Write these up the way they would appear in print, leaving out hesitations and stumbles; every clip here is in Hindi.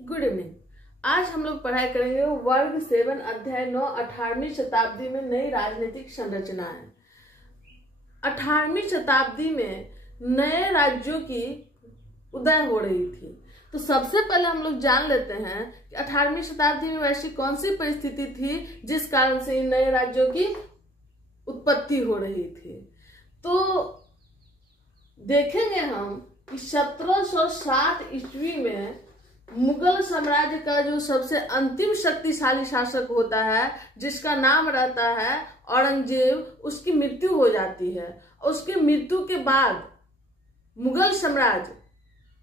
Good evening. आज हम लोग पढ़ाई करेंगे वर्ग 7 अध्याय 9 18वीं शताब्दी में नई राजनीतिक संरचनाएं। 18वीं शताब्दी में नए राज्यों की उदय हो रही थी। तो सबसे पहले हम लोग जान लेते हैं कि 18वीं शताब्दी में वैसी कौन सी परिस्थिति थी जिस कारण से इन नए राज्यों की उत्पत्ति हो रही थी। तो देखेंगे हम कि 1760 ईस्वी में मुगल साम्राज्य का जो सबसे अंतिम शक्तिशाली शासक होता है, जिसका नाम रहता है औरंगजेब, उसकी मृत्यु हो जाती है। और उसकी मृत्यु के बाद मुगल साम्राज्य,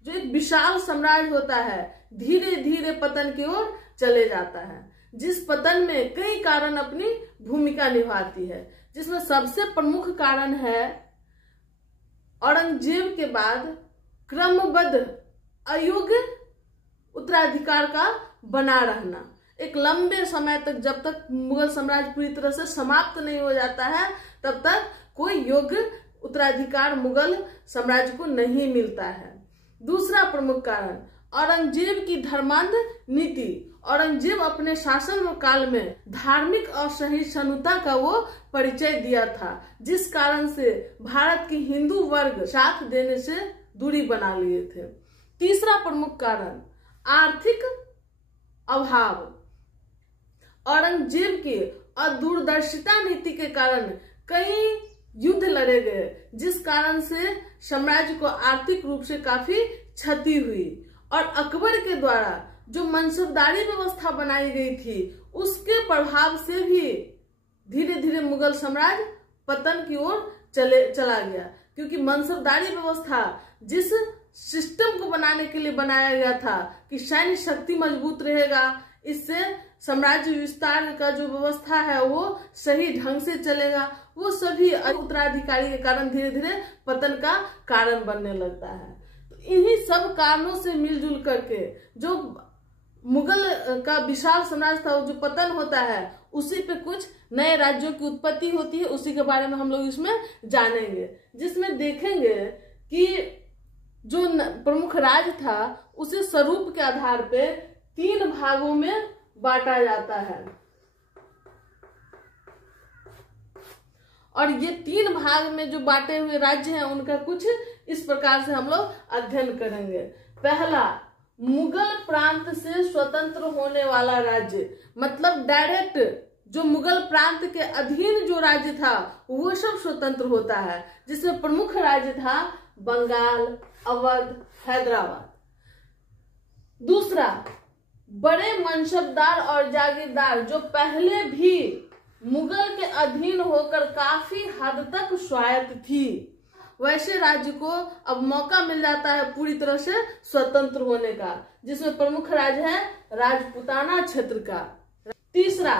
जो एक विशाल साम्राज्य होता है, धीरे धीरे पतन की ओर चले जाता है, जिस पतन में कई कारण अपनी भूमिका निभाती है, जिसमें सबसे प्रमुख कारण है औरंगजेब के बाद क्रमबद्ध अयोग्य उत्तराधिकार का बना रहना। एक लंबे समय तक, जब तक मुगल साम्राज्य पूरी तरह से समाप्त नहीं हो जाता है, तब तक कोई योग्य उत्तराधिकार मुगल साम्राज्य को नहीं मिलता है। दूसरा प्रमुख कारण औरंगजेब की धर्मांध नीति। औरंगजेब अपने शासन काल में धार्मिक और सहिष्णुता का वो परिचय दिया था, जिस कारण से भारत की हिंदू वर्ग साथ देने से दूरी बना लिए थे। तीसरा प्रमुख कारण आर्थिक अभाव। औरंगजेब की अदूरदर्शिता नीति के कारण कई युद्ध लड़े गए, जिस कारण से साम्राज्य को आर्थिक रूप से काफी क्षति हुई। और अकबर के द्वारा जो मनसबदारी व्यवस्था बनाई गई थी, उसके प्रभाव से भी धीरे धीरे मुगल साम्राज्य पतन की ओर चला गया। क्योंकि मनसबदारी व्यवस्था जिस सिस्टम को बनाने के लिए बनाया गया था कि सैन्य शक्ति मजबूत रहेगा, इससे साम्राज्य विस्तार का जो व्यवस्था है वो सही ढंग से चलेगा, वो सभी उत्तराधिकारी के कारण धीरे धीरे पतन का कारण बनने लगता है। तो इन्हीं सब कारणों से मिलजुल करके जो मुगल का विशाल साम्राज्य था, जो पतन होता है, उसी पे कुछ नए राज्यों की उत्पत्ति होती है। उसी के बारे में हम लोग इसमें जानेंगे, जिसमें देखेंगे कि जो प्रमुख राज्य था उसे स्वरूप के आधार पे 3 भागों में बांटा जाता है। और ये 3 भाग में जो बांटे हुए राज्य हैं, उनका कुछ इस प्रकार से हम लोग अध्ययन करेंगे। पहला, मुगल प्रांत से स्वतंत्र होने वाला राज्य, मतलब डायरेक्ट जो मुगल प्रांत के अधीन जो राज्य था वो सब स्वतंत्र होता है, जिसमें प्रमुख राज्य था बंगाल, अवध, हैदराबाद। दूसरा, बड़े मनसबदार और जागीरदार जो पहले भी मुगल के अधीन होकर काफी हद तक स्वायत्त थी, वैसे राज्य को अब मौका मिल जाता है पूरी तरह से स्वतंत्र होने का, जिसमें प्रमुख राज्य है राजपूताना क्षेत्र का। तीसरा,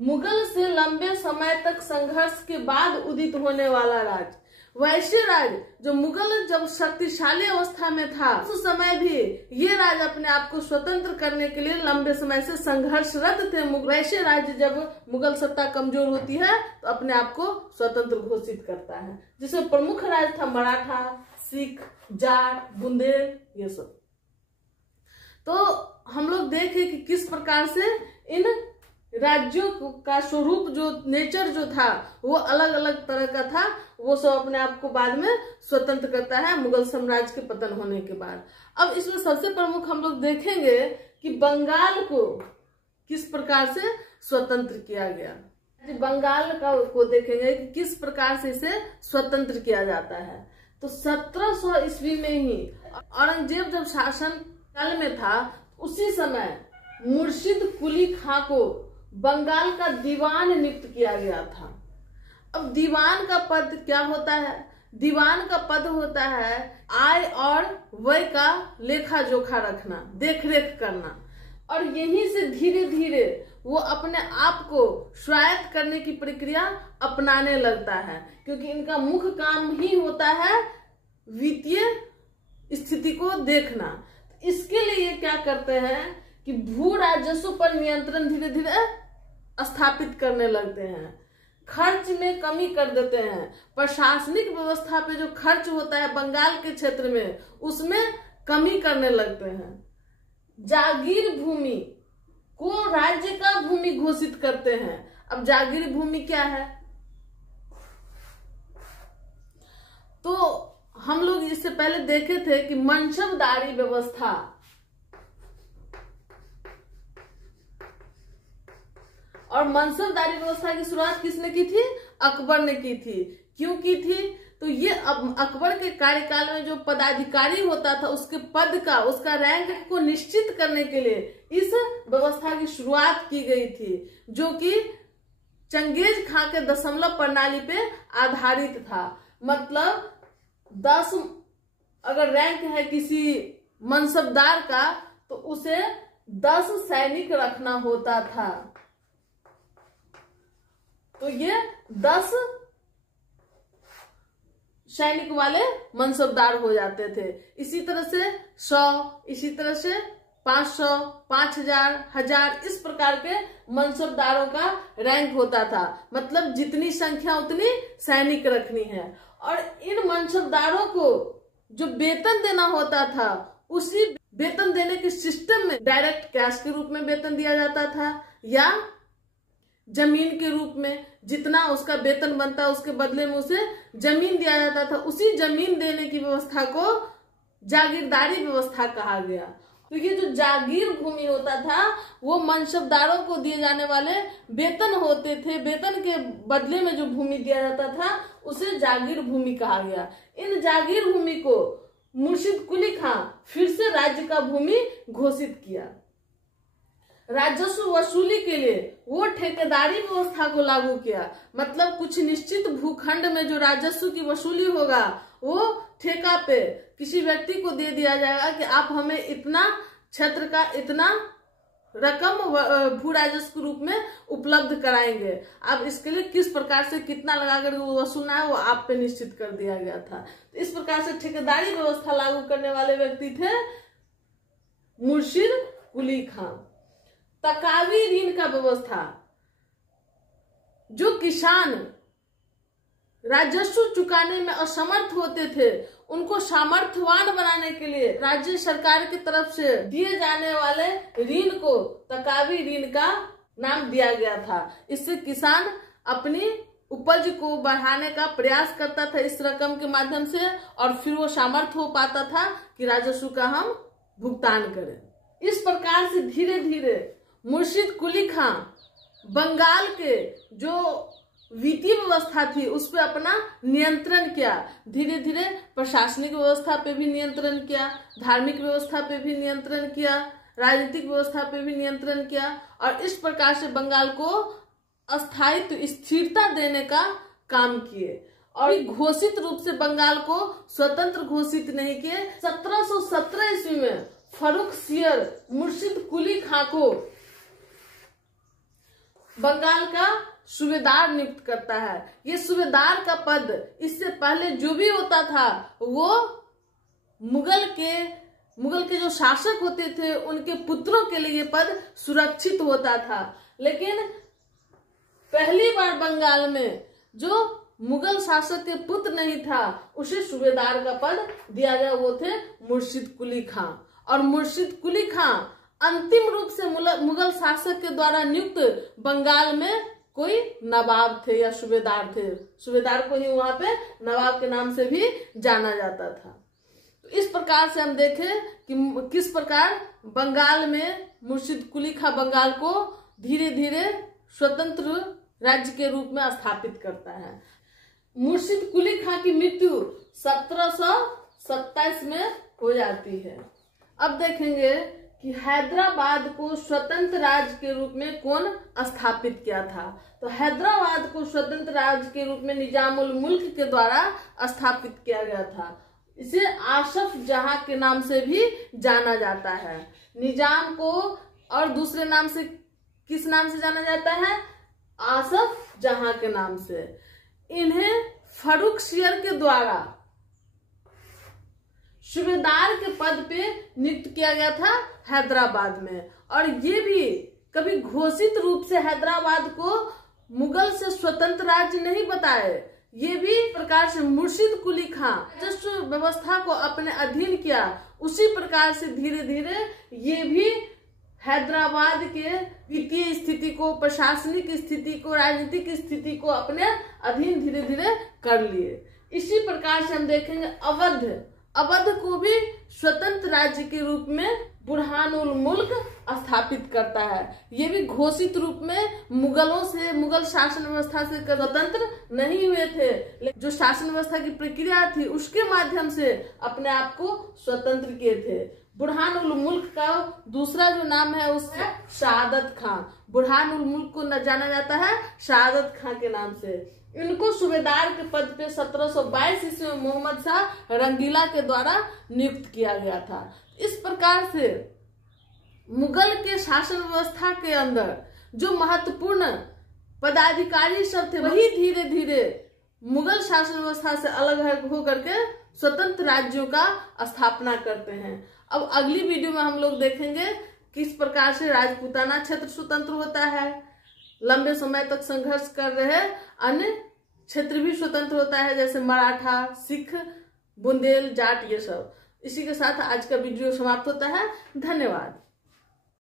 मुगल से लंबे समय तक संघर्ष के बाद उदित होने वाला राज्य, वैश्य राज्य जो मुगल जब शक्तिशाली अवस्था में था, उस समय भी ये राज्य अपने आप को स्वतंत्र करने के लिए लंबे समय से संघर्षरत थे। वैश्य राज्य जब मुगल सत्ता कमजोर होती है तो अपने आप को स्वतंत्र घोषित करता है, जिसमें प्रमुख राज्य था मराठा, सिख, जाट, बुंदेल, ये सब। तो हम लोग देखें कि किस प्रकार से इन राज्यों का स्वरूप, जो नेचर जो था, वो अलग अलग तरह का था। वो सब अपने आप को बाद में स्वतंत्र करता है मुगल साम्राज्य के पतन होने के बाद। अब इसमें सबसे प्रमुख हम लोग देखेंगे कि बंगाल को किस प्रकार से स्वतंत्र किया गया। बंगाल को देखेंगे कि किस प्रकार से इसे स्वतंत्र किया जाता है। तो 1700 ईस्वी में ही औरंगजेब जब शासन काल में था, उसी समय मुर्शिद कुली खां को बंगाल का दीवान नियुक्त किया गया था। अब दीवान का पद क्या होता है? दीवान का पद होता है आय और व्यय का लेखा जोखा रखना, देखरेख करना। और यहीं से धीरे धीरे वो अपने आप को स्वायत्त करने की प्रक्रिया अपनाने लगता है, क्योंकि इनका मुख्य काम ही होता है वित्तीय स्थिति को देखना। इसके लिए ये क्या करते हैं कि भू राजस्व पर नियंत्रण धीरे धीरे स्थापित करने लगते हैं, खर्च में कमी कर देते हैं, प्रशासनिक व्यवस्था पे जो खर्च होता है बंगाल के क्षेत्र में, उसमें कमी करने लगते हैं। जागीर भूमि को राज्य का भूमि घोषित करते हैं। अब जागीर भूमि क्या है? तो हम लोग इससे पहले देखे थे कि मनसबदारी व्यवस्था, और मनसबदारी व्यवस्था की शुरुआत किसने की थी? अकबर ने की थी। क्यों की थी? तो ये अकबर के कार्यकाल में जो पदाधिकारी होता था उसके पद का, उसका रैंक को निश्चित करने के लिए इस व्यवस्था की शुरुआत की गई थी, जो कि चंगेज खां के दशमलव प्रणाली पे आधारित था। मतलब 10 अगर रैंक है किसी मनसबदार का तो उसे 10 सैनिक रखना होता था। तो ये 10 सैनिक वाले मनसबदार हो जाते थे। इसी तरह से 100, इसी तरह से 500, 5000, 1000, इस प्रकार के मनसबदारों का रैंक होता था। मतलब जितनी संख्या उतनी सैनिक रखनी है। और इन मनसबदारों को जो वेतन देना होता था, उसी वेतन देने के सिस्टम में डायरेक्ट कैश के रूप में वेतन दिया जाता था या जमीन के रूप में, जितना उसका वेतन बनता है उसके बदले में उसे जमीन दिया जाता था। उसी जमीन देने की व्यवस्था को जागीरदारी व्यवस्था कहा गया। तो ये जो जागीर भूमि होता था वो मनसबदारों को दिए जाने वाले वेतन होते थे। वेतन के बदले में जो भूमि दिया जाता था उसे जागीर भूमि कहा गया। इन जागीर भूमि को मुर्शिद कुली खां फिर से राज्य का भूमि घोषित किया। राजस्व वसूली के लिए वो ठेकेदारी व्यवस्था को लागू किया। मतलब कुछ निश्चित भूखंड में जो राजस्व की वसूली होगा वो ठेका पे किसी व्यक्ति को दे दिया जाएगा कि आप हमें इतना क्षेत्र का इतना रकम भू राजस्व के रूप में उपलब्ध कराएंगे। अब इसके लिए किस प्रकार से कितना लगाकर वसूलना है वो आप पे निश्चित कर दिया गया था। तो इस प्रकार से ठेकेदारी व्यवस्था लागू करने वाले व्यक्ति थे मुर्शिद कुली खां। तकावी ऋण का व्यवस्था, जो किसान राजस्व चुकाने में असमर्थ होते थे उनको सामर्थ्यवान बनाने के लिए राज्य सरकार की तरफ से दिए जाने वाले ऋण को तकावी ऋण का नाम दिया गया था। इससे किसान अपनी उपज को बढ़ाने का प्रयास करता था इस रकम के माध्यम से, और फिर वो सामर्थ्य हो पाता था कि राजस्व का हम भुगतान करें। इस प्रकार से धीरे धीरे मुर्शिद कुली खां बंगाल के जो वित्तीय व्यवस्था थी उस पर अपना नियंत्रण किया। धीरे धीरे प्रशासनिक व्यवस्था पे भी नियंत्रण किया, धार्मिक व्यवस्था पे भी नियंत्रण किया, राजनीतिक व्यवस्था पे भी नियंत्रण किया, और इस प्रकार से बंगाल को अस्थायित्व स्थिरता देने का काम किए। और घोषित रूप से बंगाल को स्वतंत्र घोषित नहीं किए। 1717 ईस्वी में फर्रुखसियर मुर्शिद कुली खां को बंगाल का सूबेदार नियुक्त करता है। ये सूबेदार का पद इससे पहले जो भी होता था वो मुगल के जो शासक होते थे उनके पुत्रों के लिए पद सुरक्षित होता था। लेकिन पहली बार बंगाल में जो मुगल शासक के पुत्र नहीं था उसे सूबेदार का पद दिया गया, वो थे मुर्शिद कुली खां। और मुर्शिद कुली खां अंतिम रूप से मुगल शासक के द्वारा नियुक्त बंगाल में कोई नवाब थे या सूबेदार थे। सूबेदार को ही वहां पे नवाब के नाम से भी जाना जाता था। तो इस प्रकार से हम देखें कि किस प्रकार बंगाल में मुर्शिद कुली खां बंगाल को धीरे धीरे स्वतंत्र राज्य के रूप में स्थापित करता है। मुर्शिद कुली खां की मृत्यु 1727 में हो जाती है। अब देखेंगे कि हैदराबाद को स्वतंत्र राज्य के रूप में कौन स्थापित किया था। तो हैदराबाद को स्वतंत्र राज्य के रूप में निजाम उल मुल्क के द्वारा स्थापित किया गया था। इसे आसफ जहां के नाम से भी जाना जाता है। निजाम को और दूसरे नाम से किस नाम से जाना जाता है? आसफ जहां के नाम से। इन्हें फर्रुखसियर के द्वारा सूबेदार के पद पे नियुक्त किया गया था हैदराबाद में। और ये भी कभी घोषित रूप से हैदराबाद को मुगल से स्वतंत्र राज्य नहीं बताए, ये भी प्रकार से मुर्शिद कुली खां राजस्व व्यवस्था को अपने अधीन किया, उसी प्रकार से धीरे धीरे ये भी हैदराबाद के वित्तीय स्थिति को, प्रशासनिक स्थिति को, राजनीतिक स्थिति को अपने अधीन धीरे धीरे कर लिए। इसी प्रकार से हम देखेंगे अवध को भी स्वतंत्र राज्य के रूप में बुरहानुल मुल्क स्थापित करता है। ये भी घोषित रूप में मुगल शासन व्यवस्था से स्वतंत्र नहीं हुए थे, लेकिन जो शासन व्यवस्था की प्रक्रिया थी उसके माध्यम से अपने आप को स्वतंत्र किए थे। बुरहानुल मुल्क का दूसरा जो नाम है उससे शहादत खां। बुरहानुल मुल्क को न जाना जाता है शहादत खां के नाम से। इनको सूबेदार के पद पे 1722 ईस्वी में मोहम्मद शाह रंगीला के द्वारा नियुक्त किया गया था। इस प्रकार से मुगल के शासन व्यवस्था के अंदर जो महत्वपूर्ण पदाधिकारी सब थे वही धीरे धीरे मुगल शासन व्यवस्था से अलग होकर के स्वतंत्र राज्यों का स्थापना करते हैं। अब अगली वीडियो में हम लोग देखेंगे किस प्रकार से राजपूताना क्षेत्र स्वतंत्र होता है, लंबे समय तक संघर्ष कर रहे अन्य क्षेत्र भी स्वतंत्र होता है, जैसे मराठा, सिख, बुंदेल, जाट, ये सब। इसी के साथ आज का वीडियो समाप्त होता है। धन्यवाद।